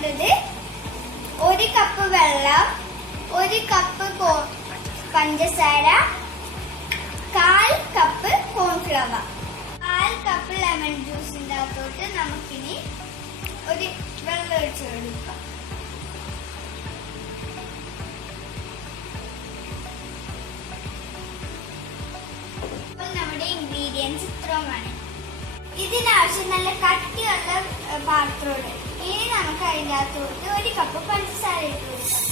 വേണ്ടത് 1 കപ്പ് വെള്ളം, 1 കപ്പ് പഞ്ചസാര, 1/4 കപ്പ് കോൺഫ്ലവർ, 1/4 കപ്പ് ലെമൺ ജ്യൂസിന്റെ അകത്തോട്ട് നമുക്കിനി ഒരു വെള്ളം ഒഴിച്ചു കൊടുക്കാം. അപ്പോൾ നമ്മുടെ ഇൻഗ്രീഡിയൻസ് ഇത്രയുമാണ്. ഇതിനാവശ്യം നല്ല കട്ടിയുള്ള പാത്രമുണ്ട്. ഇനി നമുക്ക് അതിൻ്റെ അകത്തോട്ട് 1 കപ്പ് പഞ്ചസാര ഇട്ട് കൊടുക്കാം.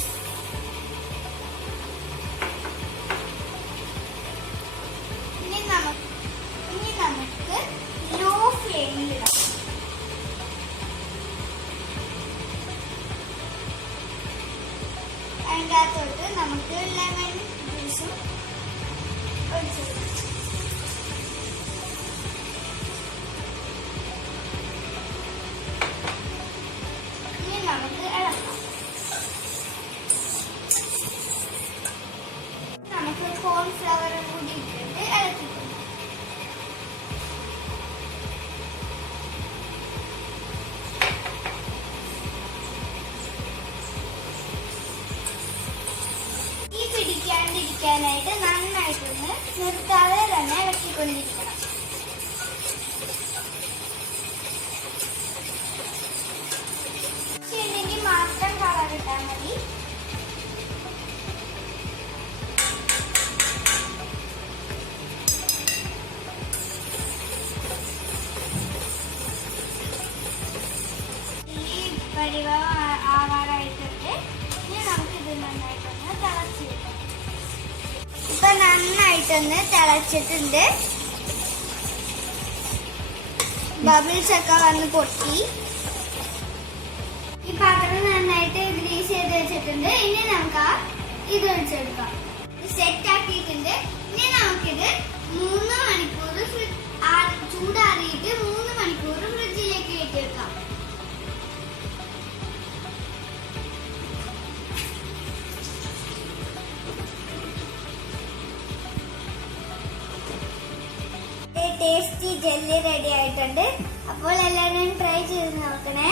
ഇനി നമുക്ക് ലോ ഫ്ലെയിമിൽ ഇടാം. അതിൻ്റെ അകത്തോട്ട് നമുക്ക് ലെമൺ ജ്യൂസും ഒഴിച്ചു കൊടുക്കാം. നമുക്ക് ഇളക്കാം. നമുക്ക് കോൺഫ്ലവർ കൂടി ഇട്ടിട്ട് ഇളക്കി കൊടുക്കാം. ഈ പിടിക്കാണ്ടിരിക്കാനായിട്ട് നന്നായിട്ടൊന്ന് നിർത്താതെ തന്നെ ഇളക്കിക്കൊണ്ടിരിക്കണം. മാത്രം കളർ ഇട്ടാൽ മതി. ഈ പരിവം ആവാറായിട്ടുണ്ട്. ഇനി നമുക്കിത് നന്നായിട്ടൊന്ന് തിളച്ചെടുക്കാം. ഇപ്പൊ നന്നായിട്ടൊന്ന് തിളച്ചിട്ടുണ്ട്. ബബിൾസ് ഒക്കെ വന്ന് പൊട്ടി. ഈ പാത്രം നന്നായിട്ട് ഗ്രീസ് ചെയ്ത് വെച്ചിട്ടുണ്ട്. ഇനി നമുക്ക് ഇത് ഒഴിച്ചെടുക്കാം. സെറ്റ് ആക്കിയിട്ടുണ്ട്. ഇനി നമുക്കിത് 3 മണിക്കൂർ ചൂടാറിയിട്ട് 3 മണിക്കൂർ ഫ്രിഡ്ജിലേക്ക് കയറ്റിവെക്കാം. ടേസ്റ്റി ജെല്ലി റെഡി ആയിട്ടുണ്ട്. അപ്പോൾ എല്ലാവരും ട്രൈ ചെയ്ത് നോക്കണേ.